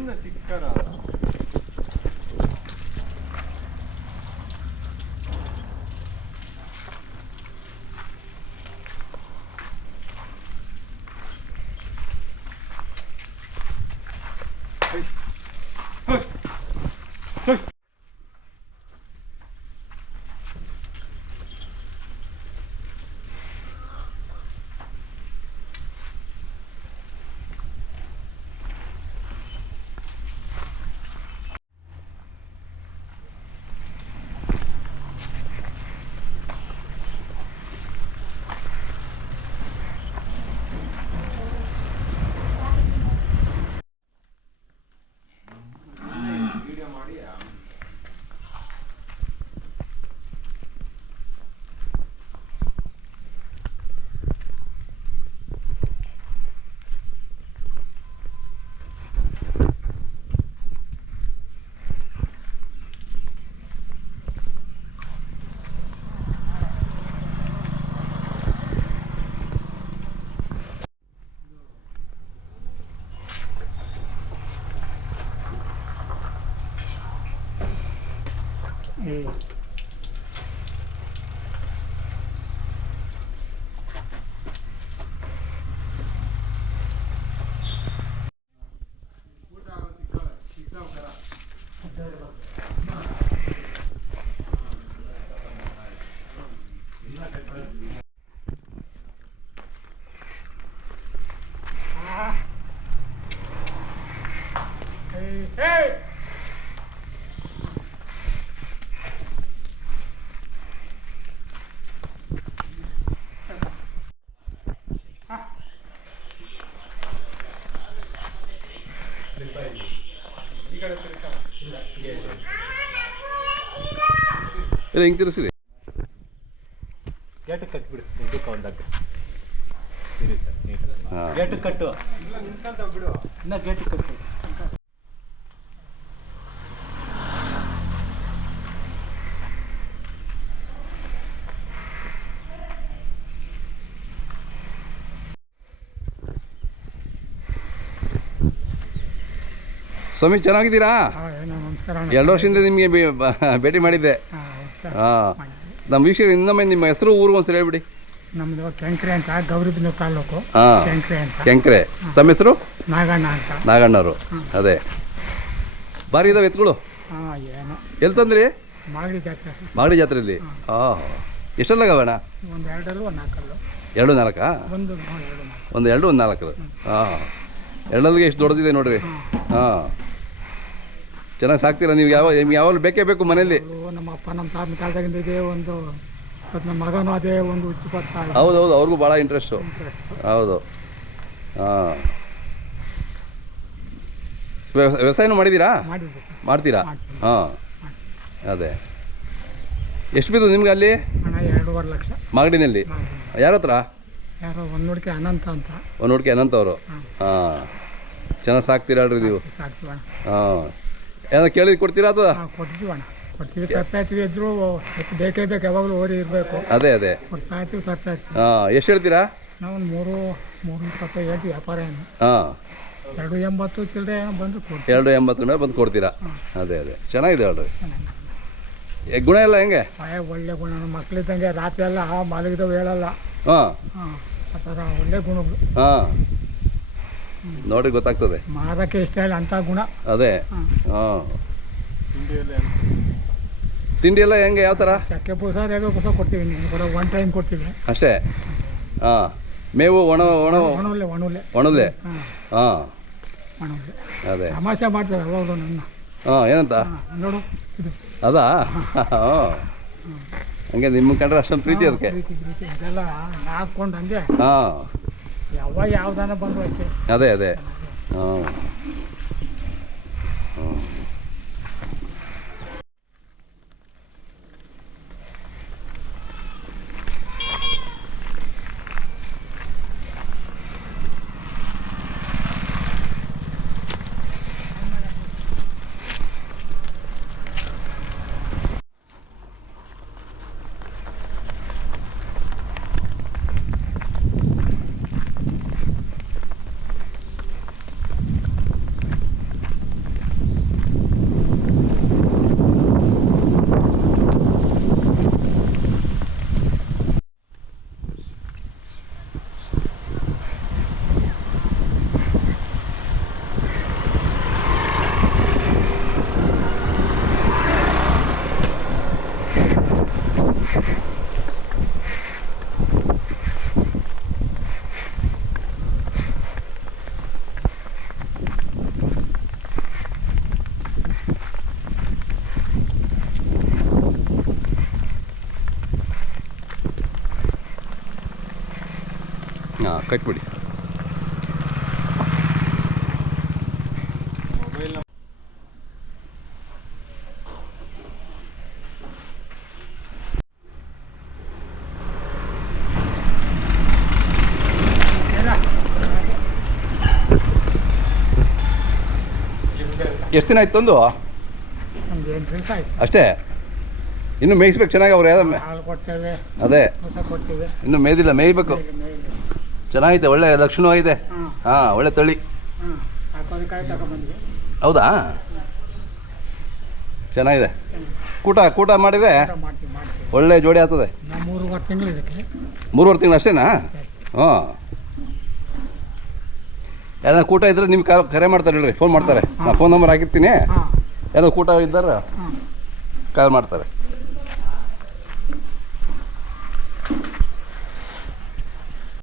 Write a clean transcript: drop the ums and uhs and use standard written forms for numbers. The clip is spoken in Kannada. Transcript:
ಸುಮ್ಮನೆ ಚಿಕ್ಕರ ಇಲ್ಲ ಹಿಂಗೆ ತಿರ್ಸಿರಿ. ಗೇಟ್ ಕಟ್ಬಿಡು, ಇದಕ್ಕೆ ಒಂದಕ್ಕೆ ಗೇಟ್ ಕಟ್ಟು, ಇನ್ನ ಗೇಟ್ ಕಟ್ಟು. ಸ್ವಾಮಿ ಚೆನ್ನಾಗಿದ್ದೀರಾ? ನಮಸ್ಕಾರ. 2 ವರ್ಷದಿಂದ ನಿಮಗೆ ಭೇಟಿ ಮಾಡಿದ್ದೆ. ಹಾಂ, ನಮ್ಮ ವೀಕ್ಷಕರು ಇನ್ನೊಮ್ಮೆ ನಿಮ್ಮ ಹೆಸರು ಊರು ಒಂದ್ಸರಿ ಹೇಳ್ಬಿಡಿ. ನಮ್ಮದು ಕೆಂಕ್ರೆ ಅಂತ, ಗೌರಿಬಿದನೂರು ತಾಲೂಕು. ಹಾಂ, ಕೆಂಕ್ರೆ ಅಂತ. ಕೆಂಕ್ರೆ. ತಮ್ಮ ಹೆಸರು? ನಾಗಣ್ಣ ಅಂತ. ನಾಗಣ್ಣವರು. ಅದೇ ಭಾರಿ ಇದಾವೆ ಎತ್ಗಳು. ಹಾಂ, ಏನು ಎಲ್ಲಿ ತಂದ್ರಿ? ಮಾಗಡಿ ಜಾತ್ರೆ. ಮಾಗಡಿ ಜಾತ್ರೆಯಲ್ಲಿ. ಹಾಂ, ಎಷ್ಟೆಲ್ಲಾಗವಣ್ಣ? ಒಂದು 2 ಒಂದು 4. 2 4? ಒಂದು 1 2 1 4. ಹಾಂ, 2 ಎಷ್ಟು ದೊಡ್ಡದಿದೆ ನೋಡ್ರಿ. ಹಾಂ, ಚೆನ್ನಾಗಿ ಸಾಕ್ತೀರಾ ನೀವು? ನಿಮ್ಗೆ ಯಾವಾಗಲೂ ಬೇಕೇ ಬೇಕು ಮನೇಲಿ. ನಮ್ಮ ಅಪ್ಪ ನಮ್ಮ ತಾತನ ಕಾಲದಾಗಿಂದ ಇದೆ. ಒಂದು ನಮ್ಮ ಮಗನೂ ಅದೇ ಒಂದು ಹುಚ್ಚು ಪತ್ತ. ಹೌದೌದು, ಅವ್ರಿಗೂ ಭಾಳ ಇಂಟ್ರೆಸ್ಟು. ಹೌದು. ಹಾಂ, ವ್ಯವಸಾಯನೂ ಮಾಡಿದ್ದೀರಾ? ಮಾಡ್ತೀರಾ? ಹಾಂ, ಅದೇ. ಎಷ್ಟು ಬಿದ್ದು ನಿಮ್ಗೆ ಅಲ್ಲಿ? 2.5 ಲಕ್ಷ ಮಾಗಡಿನಲ್ಲಿ. ಯಾರ ಹತ್ರ? ಯಾರೋ ಒಂದು ನೋಡ್ಕೆ ಅನಂತ ಅಂತ. ಒಂದು ನೋಡ್ಕೆ ಅನಂತ ಅವರು. ಹಾಂ, ಚೆನ್ನಾಗಿ ಸಾಕ್ತೀರಾ ಅಲ್ರಿ ನೀವು? ಹಾಂ, ಏನಾದ್ರು ಕೇಳಿ ಕೊಡ್ತೀರಾ ಅಥವಾ? ಕೊಡ್ತೀವಿ ಅಣ್ಣ, ಕೊಡ್ತೀವಿ. ತರ್ತಾಯಿರ್ತೀವಿ. ಇದ್ರು ಬೇಕೇ ಬೇಕು, ಯಾವಾಗಲೂ ಓರಿ ಇರಬೇಕು. ಅದೇ ಅದೇ ಕೊಡ್ತಾಯಿರ್ತೀವಿ, ತರ್ತಾಯಿರ್ತೀವಿ. ಹಾಂ, ಎಷ್ಟು ಹೇಳ್ತೀರಾ? ನಾವು ಒಂದು 320 ಹೇಳ್ತೀವಿ. ವ್ಯಾಪಾರ ಏನು? ಹಾಂ, 2.80 ಚಿಲ್ಲರೆ ಏನೋ ಬಂದು ಕೊಡ್ತೀವಿ. 2.80 ಮೇಲೆ ಬಂದು ಕೊಡ್ತೀರಾ? ಅದೇ ಅದೇ ಚೆನ್ನಾಗಿದೆ ಹೇಳ್ರಿ. ಗುಣ ಎಲ್ಲ ಹೆಂಗೆ? ಒಳ್ಳೆ ಗುಣ. ನಮ್ಮ ಮಕ್ಕಳಿದ್ದಂಗೆ ರಾತ್ರಿ ಎಲ್ಲ ಮಲಗಿದವು ಹೇಳಲ್ಲ. ಹಾಂ, ಆ ಥರ ಒಳ್ಳೆ ಗುಣಗಳು. ಹಾಂ, ನೋಡಿ ಗೊತ್ತಾಗ್ತದೆ. ಮಾರಕ್ಕೆ ಇಷ್ಟ ಇಲ್ಲ ಅಂಥ ಗುಣ. ಅದೇ. ಹಾಂ, ತಿಂಡಿ ಎಲ್ಲ ಹೆಂಗೆ? ಯಾವ ಥರ? ಚಕ್ಕೆ ಪೂಸ ರೇಗ ಪೂಸ ಕೊಡ್ತೀವಿ. ಕೂಡ 1 ಟೈಮ್ ಕೊಡ್ತೀವಿ ಅಷ್ಟೇ. ಹಾಂ, ಮೇವು ಒಣಲೆ. ಒಣುಲೆ. ಹಾಂ, ಒಣುಲೆ. ಅದೇ ತಮಾಷೆ ಮಾಡ್ತಾರೆ ಯಾವಾಗಲೂ ನನ್ನ. ಹಾಂ, ಏನಂತ? ನೋಡು ಇದು ಅದಾ? ಹಾಂ, ಹಂಗೆ ನಿಮ್ಮ ಕಂಡ್ರೆ ಅಷ್ಟೊಂದು ಪ್ರೀತಿ ಅದಕ್ಕೆ. ಪ್ರೀತಿ ಇದೆಲ್ಲ ಹಾಕ್ಕೊಂಡು ಹಂಗೆ ಹಾಂ, ಯಾವ್ದಾನ ಬಂದು ಐತೆ. ಅದೇ ಅದೇ. ಹಾಂ, ಹಾಂ. ಹಾಂ ಕಟ್ಬಿಡಿ. ಎಷ್ಟು ದಿನ ಆಯ್ತು ತಂದು? ಒಂದು 8 ದಿವಸ ಆಯ್ತು ಅಷ್ಟೇ? ಇನ್ನು ಮೇಯಿಸ್ಬೇಕು ಚೆನ್ನಾಗಿ ಅವ್ರು ಯಾವ್ದು ಹಾಲು ಕೊಡ್ತೇವೆ, ಅದೇ ಹೊಸ ಕೊಡ್ತೇವೆ. ಇನ್ನು ಮೇಯ್ದಿಲ್ಲ, ಮೇಯ್ಬೇಕು. ಚೆನ್ನಾಗೈತೆ, ಒಳ್ಳೆ ಲಕ್ಷಣವಾಗಿದೆ. ಹಾಂ, ಒಳ್ಳೆ ತಳಿ. ಹಾಕೋದಕ್ಕಾಗಿ ತಗೊಂಡ್ಬಂದ್ವಿ. ಹೌದಾ? ಚೆನ್ನಾಗಿದೆ. ಕೂಟ ಮಾಡಿದರೆ ಮಾಡ್ತೀವಿ ಒಳ್ಳೆ ಜೋಡಿ ಆಗ್ತದೆ. ನಾವು 3-4 ತಿಂಗಳು ಇದಕ್ಕೆ. 3.5 ತಿಂಗಳು ಅಷ್ಟೇನಾ? ಹಾಂ. ಯಾವ್ದಾರು ಕೂಟ ಇದ್ರೆ ನಿಮ್ಗೆ ಕರೆ ಮಾಡ್ತಾರೆ ಹೇಳ್ರಿ, ಫೋನ್ ಮಾಡ್ತಾರೆ. ನಾನು ಫೋನ್ ನಂಬರ್ ಹಾಕಿರ್ತೀನಿ. ಯಾವ್ದಾದ್ರು ಕೂಟ ಇದ್ದಾರೆ ಕಾಲ್ ಮಾಡ್ತಾರೆ.